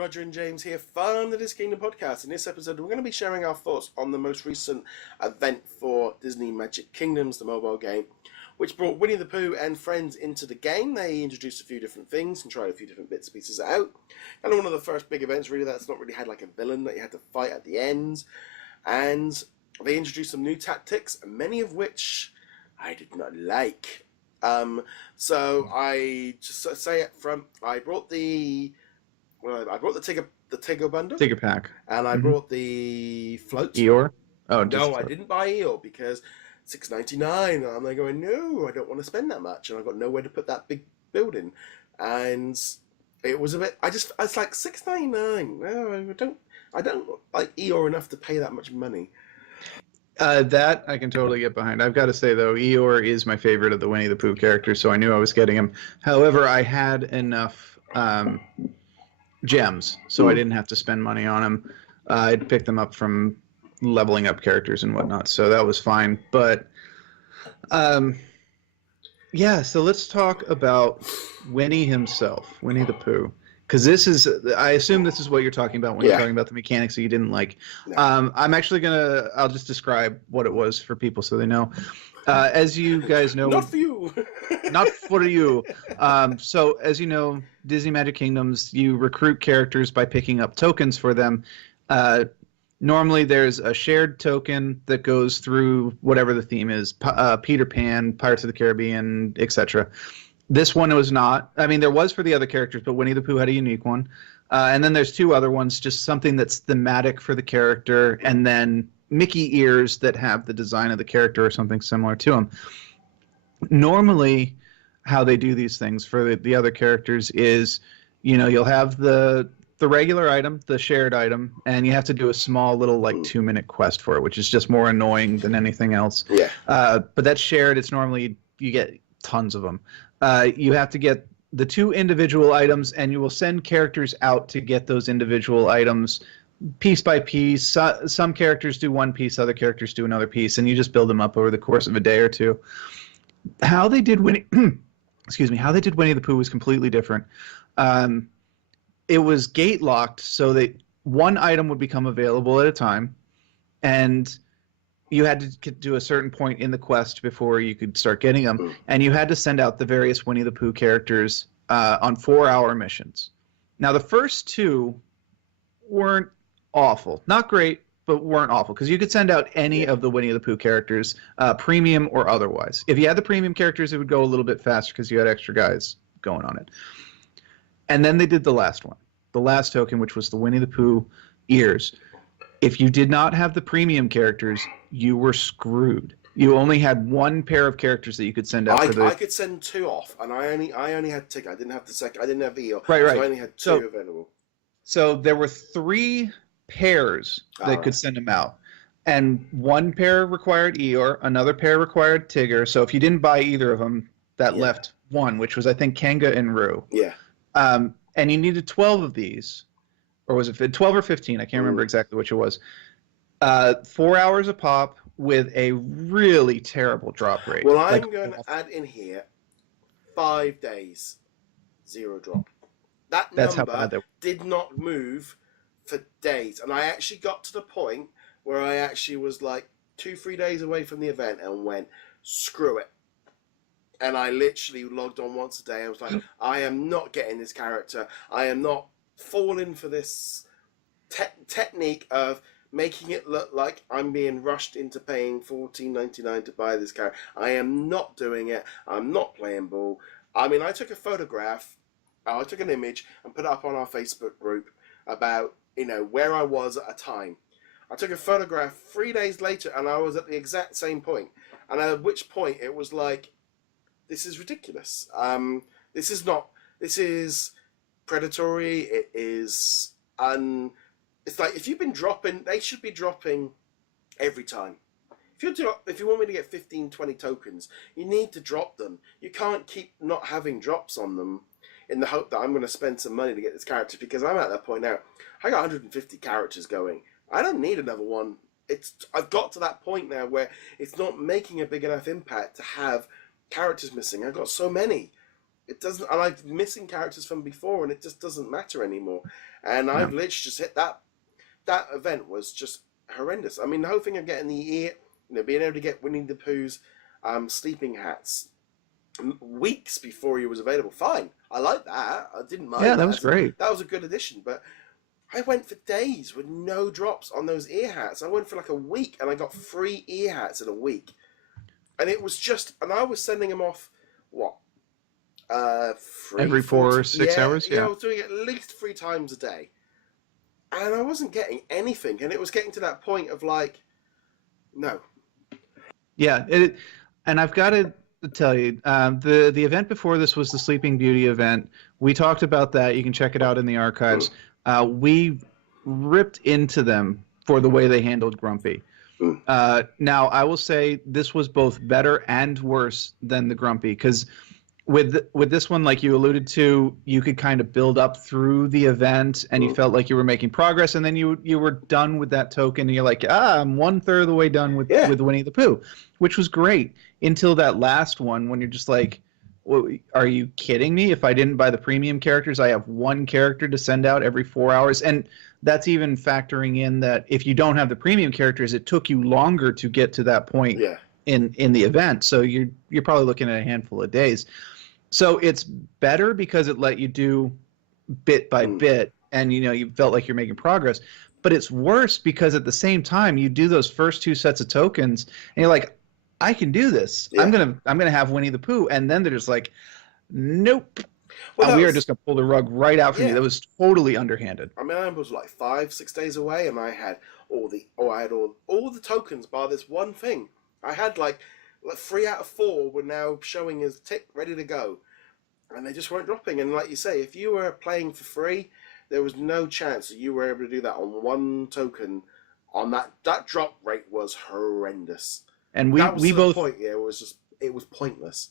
Roger and James here from the DisKingdom Podcast. In this episode, we're going to be sharing our thoughts on the most recent event for Disney Magic Kingdoms, the mobile game, which brought Winnie the Pooh and friends into the game. They introduced a few different things and tried a few different bits and pieces out. And one of the first big events, really, that's not really had like a villain that you had to fight at the end. And they introduced some new tactics, many of which I did not like. So I just say it from, I brought the Tigger bundle. Tigger pack. And I brought the float. Eeyore? Oh, no, I didn't buy Eeyore because $6.99. And I'm like going, no, I don't want to spend that much. And I've got nowhere to put that big building. And it was a bit, it's like $6.99. No, I don't like Eeyore enough to pay that much money. That I can totally get behind. I've got to say, though, Eeyore is my favorite of the Winnie the Pooh characters, so I knew I was getting him. However, I had enough gems, so I didn't have to spend money on them. I'd pick them up from leveling up characters and whatnot, so that was fine. But, yeah, so let's talk about Winnie himself, Winnie the Pooh. Because I assume this is what you're talking about when you're talking about the mechanics that you didn't like. No. I'm actually I'll just describe what it was for people so they know. As you guys know. Not for you. Not for you. So as you know, Disney Magic Kingdoms, you recruit characters by picking up tokens for them. Normally there's a shared token that goes through whatever the theme is, Peter Pan, Pirates of the Caribbean, etc. This one was not. I mean, there was for the other characters, but Winnie the Pooh had a unique one. And then there's two other ones, just something that's thematic for the character, and then Mickey ears that have the design of the character or something similar to them. Normally, how they do these things for the other characters is, you'll have the regular item, the shared item, and you have to do a small little 2-minute quest for it, which is just more annoying than anything else. Yeah. But that's shared. It's normally, you get tons of them. You have to get the 2 individual items, and you will send characters out to get those individual items piece by piece. Some characters do one piece, other characters do another piece, and you just build them up over the course of a day or two. How they did Winnie the Pooh was completely different. It was gate locked, so that one item would become available at a time, and you had to get to a certain point in the quest before you could start getting them, and you had to send out the various Winnie the Pooh characters on 4-hour missions. Now, the first 2 weren't awful. Not great, but weren't awful, because you could send out any of the Winnie the Pooh characters, premium or otherwise. If you had the premium characters, it would go a little bit faster because you had extra guys going on it. And then they did the last one, the last token, which was the Winnie the Pooh ears. If you did not have the premium characters, you were screwed. You only had 1 pair of characters that you could send out. I could send 2 off, and I only had Tigger. I didn't have the second. I didn't have Eeyore. Right. So I only had 2 available. So there were 3 pairs that could send them out, and 1 pair required Eeyore, another pair required Tigger. So if you didn't buy either of them, that left 1, which was I think Kanga and Roo. Yeah. And you needed 12 of these. Or was it 12 or 15? I can't remember exactly which it was. 4 hours a pop with a really terrible drop rate. Well, I'm going to add in here 5 days, 0 drop. That's number did not move for days. And I actually got to the point where I actually was like 2-3 days away from the event and went, screw it. And I literally logged on once a day. I was like, I am not getting this character. I am not falling for this technique of making it look like I'm being rushed into paying $14.99 to buy this character. I am not doing it. I'm not playing ball. I mean, I took a photograph, I took an image and put it up on our Facebook group about, where I was at a time. I took a photograph 3 days later and I was at the exact same point. And at which point it was like, this is ridiculous. This is predatory. It is it's like if you've been dropping, they should be dropping every time. If you want me to get 15-20 tokens, you need to drop them. You can't keep not having drops on them in the hope that I'm going to spend some money to get this character, because I'm at that point now. I got 150 characters going. I don't need another one. I've got to that point now where it's not making a big enough impact to have characters missing. I've got so many. it doesn't, and I'm missing characters from before, and it just doesn't matter anymore. And I've literally just hit that event was just horrendous. I mean, the whole thing of getting the ear, being able to get Winnie the Pooh's sleeping hats weeks before he was available. Fine, I like that. I didn't mind. Yeah, that was great. That was a good addition. But I went for days with no drops on those ear hats. I went for like a week, and I got 3 ear hats in a week. And it was just, and I was sending them off, what? Every 4 or 6 hours? Yeah, I was doing it at least 3 times a day. And I wasn't getting anything. And it was getting to that point of like, no. Yeah, and I've got to tell you, the event before this was the Sleeping Beauty event. We talked about that. You can check it out in the archives. We ripped into them for the way they handled Grumpy. Now, I will say this was both better and worse than the Grumpy, because with this one, like you alluded to, you could kind of build up through the event, and you felt like you were making progress, and then you were done with that token, and you're like, I'm 1/3 of the way done with Winnie the Pooh, which was great until that last one when you're just like, well, are you kidding me? If I didn't buy the premium characters, I have 1 character to send out every 4 hours, and that's even factoring in that if you don't have the premium characters, it took you longer to get to that point in the event. So you're probably looking at a handful of days. So it's better because it let you do bit by bit, and you felt like you're making progress. But it's worse because at the same time you do those first 2 sets of tokens, and you're like, I can do this. Yeah. I'm gonna have Winnie the Pooh, and then they're just like, nope. Well, we are just gonna pull the rug right out from you. That was totally underhanded. I mean, I was like 5-6 days away, and I had all the tokens bar this one thing. I had like 3 out of 4 were now showing as tick ready to go, and they just weren't dropping. And like you say, if you were playing for free, there was no chance that you were able to do that on 1 token. On that drop rate was horrendous. And we both it was pointless.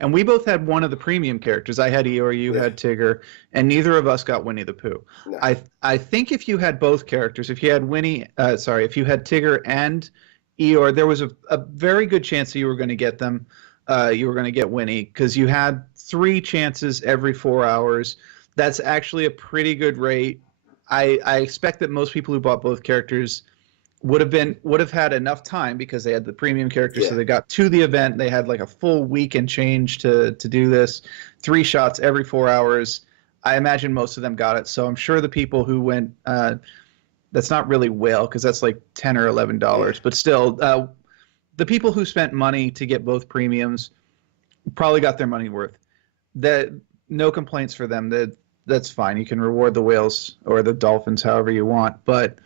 And we both had one of the premium characters. I had Eeyore, you had Tigger, and neither of us got Winnie the Pooh. No. I think if you had both characters, if you had if you had Tigger and Eeyore, there was a very good chance that you were going to get them. You were going to get Winnie because you had 3 chances every 4 hours. That's actually a pretty good rate. I expect that most people who bought both characters would have had enough time because they had the premium characters, so they got to the event. They had like a full week and change to do this. 3 shots every 4 hours. I imagine most of them got it. So I'm sure the people who went, that's not really whale because that's like $10 or $11, but still, the people who spent money to get both premiums probably got their money worth. No complaints for them. That's fine. You can reward the whales or the dolphins however you want, but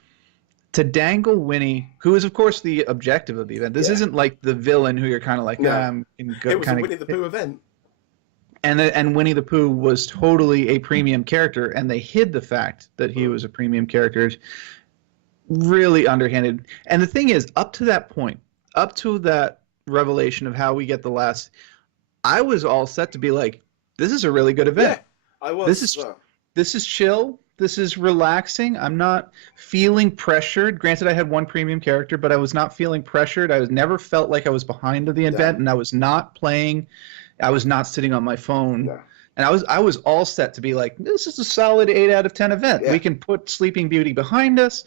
to dangle Winnie, who is of course the objective of the event. This isn't like the villain who you're kind of like, it was a Winnie the Pooh event. And Winnie the Pooh was totally a premium character, and they hid the fact that he was a premium character. Really underhanded. And the thing is, up to that point, up to that revelation of how we get the last, I was all set to be like, this is a really good event. Yeah, I was. This is chill. This is relaxing. I'm not feeling pressured. Granted, I had 1 premium character, but I was not feeling pressured. I never felt like I was behind the event, and I was not playing. I was not sitting on my phone. Yeah. And I was all set to be like, this is a solid 8 out of 10 event. Yeah. We can put Sleeping Beauty behind us,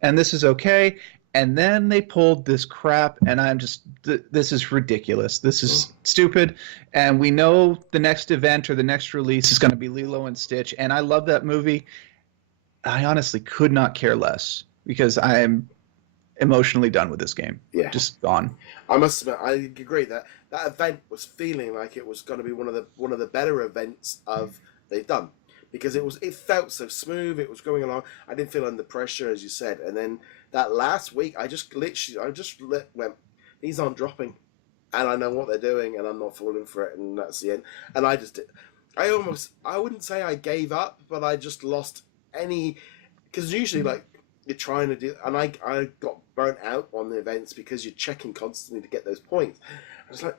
and this is okay. And then they pulled this crap, and I'm just, this is ridiculous. This is stupid. And we know the next event or the next release is going to be Lilo and Stitch, and I love that movie. I honestly could not care less because I am emotionally done with this game. Yeah. Just gone. I must admit, I agree that event was feeling like it was going to be one of the better events they've done, because it felt so smooth. It was going along. I didn't feel under pressure, as you said. And then that last week, I just went, these aren't dropping, and I know what they're doing, and I'm not falling for it, and that's the end. And I just did. I wouldn't say I gave up, but I just lost any, because usually like you're trying to do, and I got burnt out on the events because you're checking constantly to get those points. I was like,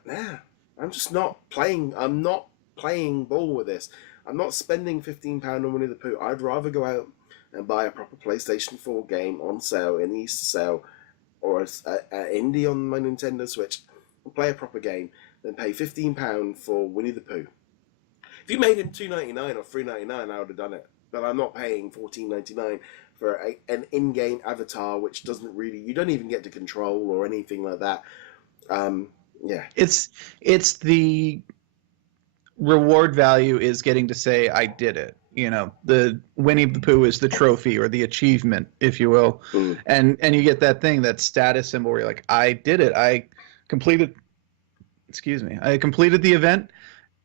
I'm just not playing. I'm not playing ball with this. I'm not spending £15 on Winnie the Pooh. I'd rather go out and buy a proper PlayStation 4 game on sale in the Easter sale, or an indie on my Nintendo Switch, and play a proper game than pay £15 for Winnie the Pooh. If you made him $2.99 or $3.99, I would have done it. But I'm not paying $14.99 for an in-game avatar, which doesn't really, you don't even get to control or anything like that. Yeah, it's the reward value is getting to say I did it. You know, the Winnie the Pooh is the trophy or the achievement, if you will, and you get that thing, that status symbol where you're like, I did it. I completed the event,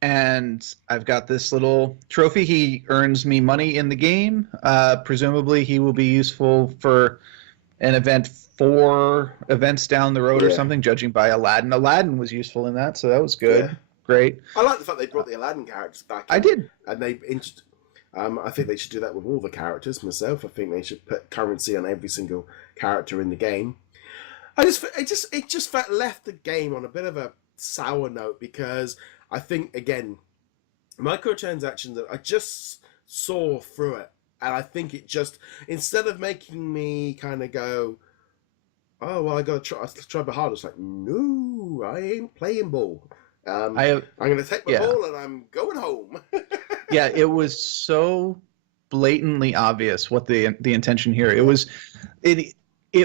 and I've got this little trophy. He earns me money in the game. Presumably, he will be useful for an event 4 events down the road or something, judging by Aladdin. Aladdin was useful in that, so that was good. Yeah. Great. I like the fact they brought the Aladdin characters back. I did. And I think they should do that with all the characters myself. I think they should put currency on every single character in the game. It just left the game on a bit of a sour note, because I think, again, microtransactions, I just saw through it, and I think it just, instead of making me kind of go, oh well, I try a bit harder, it's like, no, I ain't playing ball. I'm going to take my ball and I'm going home. Yeah, it was so blatantly obvious what the intention here. It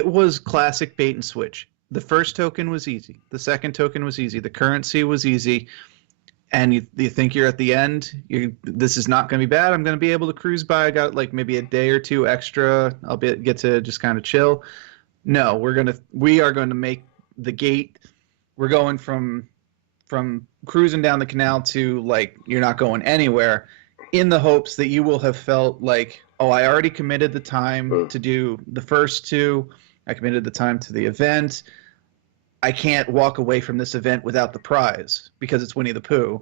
was classic bait and switch. The first token was easy. The second token was easy. The currency was easy. And you think you're at the end. This is not going to be bad. I'm going to be able to cruise by. I got like maybe a day or 2 extra. I'll get to just kind of chill. No, we are going to make the gate. We're going from cruising down the canal to like you're not going anywhere, in the hopes that you will have felt like, oh, I already committed the time to do the first 2. I committed the time to the event. I can't walk away from this event without the prize because it's Winnie the Pooh.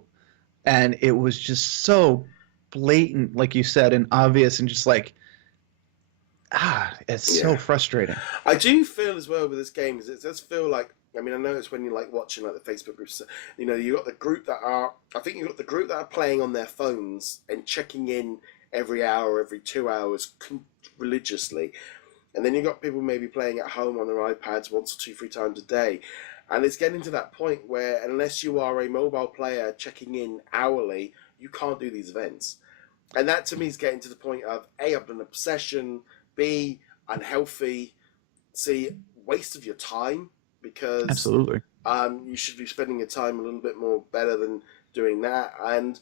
And it was just so blatant, like you said, and obvious, and just like, it's so frustrating. I do feel as well with this game, it does feel like, I mean, I know it's when you're like watching like the Facebook groups, you know, you got the group that are playing on their phones and checking in every hour, every 2 hours religiously. And then you got people maybe playing at home on their iPads 1 or 2, 3 times a day. And it's getting to that point where unless you are a mobile player checking in hourly, you can't do these events. And that to me is getting to the point of A, of an obsession, B, unhealthy, C, waste of your time. Because absolutely, you should be spending your time a little bit more better than doing that, and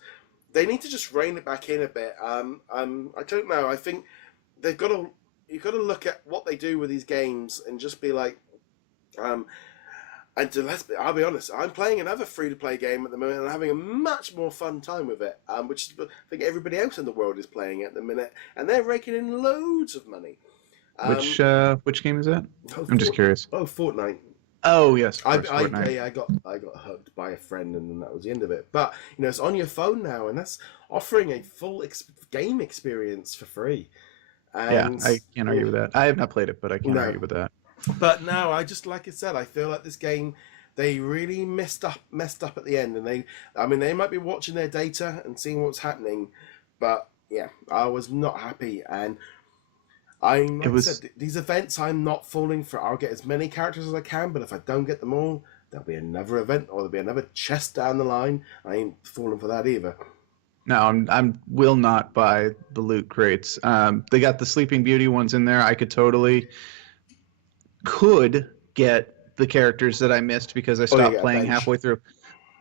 they need to just rein it back in a bit. I don't know. I think you've got to look at what they do with these games and just be like, I'll be honest. I'm playing another free-to-play game at the moment and I'm having a much more fun time with it, which I think everybody else in the world is playing at the minute, and they're raking in loads of money. Which game is that? I'm just curious. Oh, Fortnite. Oh yes, I got hooked by a friend, and then that was the end of it. But you know, it's on your phone now, and that's offering a full game experience for free. And, I can't argue with that. I have not played it, but I can't argue with that. But no, like I said, I feel like this game, they really messed up at the end, and they might be watching their data and seeing what's happening, but yeah, I was not happy. And I said, these events, I'm not falling for. I'll get as many characters as I can, but if I don't get them all, there'll be another event or there'll be another chest down the line. I ain't falling for that either. No, I will not buy the loot crates. They got the Sleeping Beauty ones in there. I could get the characters that I missed because I stopped playing halfway through.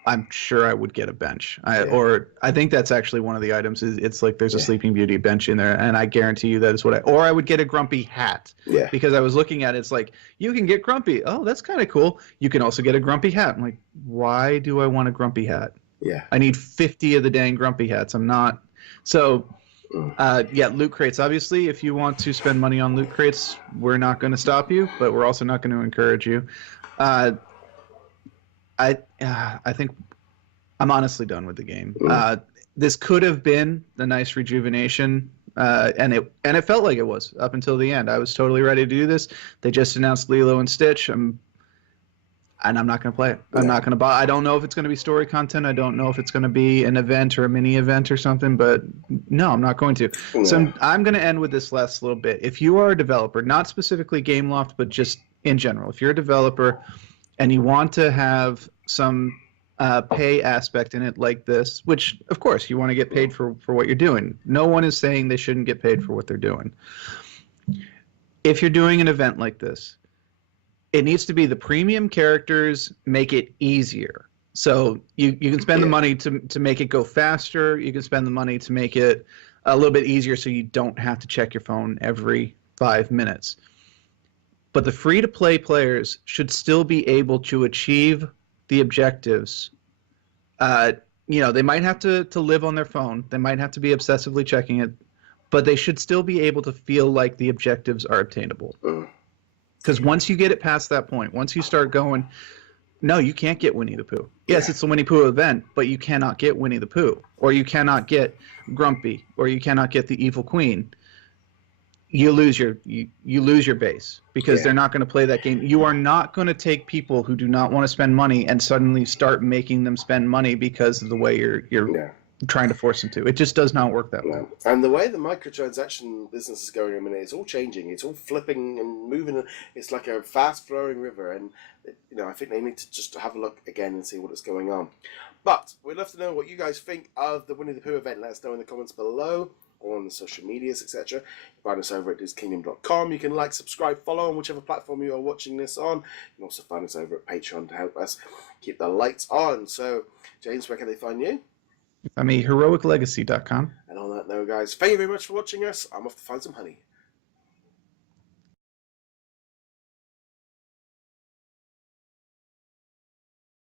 I'm sure I would get a bench. Or I think that's actually one of the items. It's like there's a Sleeping Beauty bench in there, and I guarantee you that is what I would get a Grumpy hat. Yeah. Because I was looking at it, it's like, you can get Grumpy. Oh, that's kind of cool. You can also get a Grumpy hat. I'm like, why do I want a Grumpy hat? Yeah. I need 50 of the dang Grumpy hats. I'm not. So, loot crates. Obviously, if you want to spend money on loot crates, we're not going to stop you, but we're also not going to encourage you. I think I'm honestly done with the game. This could have been a nice rejuvenation, and it felt like it was up until the end. I was totally ready to do this. They just announced Lilo and Stitch. And I'm not going to play it. I'm not going to buy. I don't know if it's going to be story content. I don't know if it's going to be an event or a mini event or something. But no, I'm not going to. Yeah. So I'm going to end with this last little bit. If you are a developer, not specifically Gameloft, but just in general, if you're a developer and you want to have some pay aspect in it like this, which, of course, you want to get paid for what you're doing. No one is saying they shouldn't get paid for what they're doing. If you're doing an event like this, it needs to be the premium characters make it easier. So you can spend the money to make it go faster. You can spend the money to make it a little bit easier so you don't have to check your phone every 5 minutes. But the free-to-play players should still be able to achieve the objectives. They might have to live on their phone. They might have to be obsessively checking it. But they should still be able to feel like the objectives are obtainable. Because once you get it past that point, once you start going, no, you can't get Winnie the Pooh. Yes, it's the Winnie Pooh event, but you cannot get Winnie the Pooh. Or you cannot get Grumpy. Or you cannot get the Evil Queen. You lose your base because they're not going to play that game. You are not going to take people who do not want to spend money and suddenly start making them spend money because of the way you're trying to force them to. It just does not work that way. And the way the microtransaction business is going, I mean, it's all changing. It's all flipping and moving. It's like a fast-flowing river, and I think they need to just have a look again and see what is going on. But we'd love to know what you guys think of the Winnie the Pooh event. Let us know in the comments below, or on the social medias, etc. Find us over at DisKingdom.com. You can like, subscribe, follow on whichever platform you are watching this on. You can also find us over at Patreon to help us keep the lights on. So, James, where can they find you? I mean, heroiclegacy.com. And on that note, guys, thank you very much for watching us. I'm off to find some honey.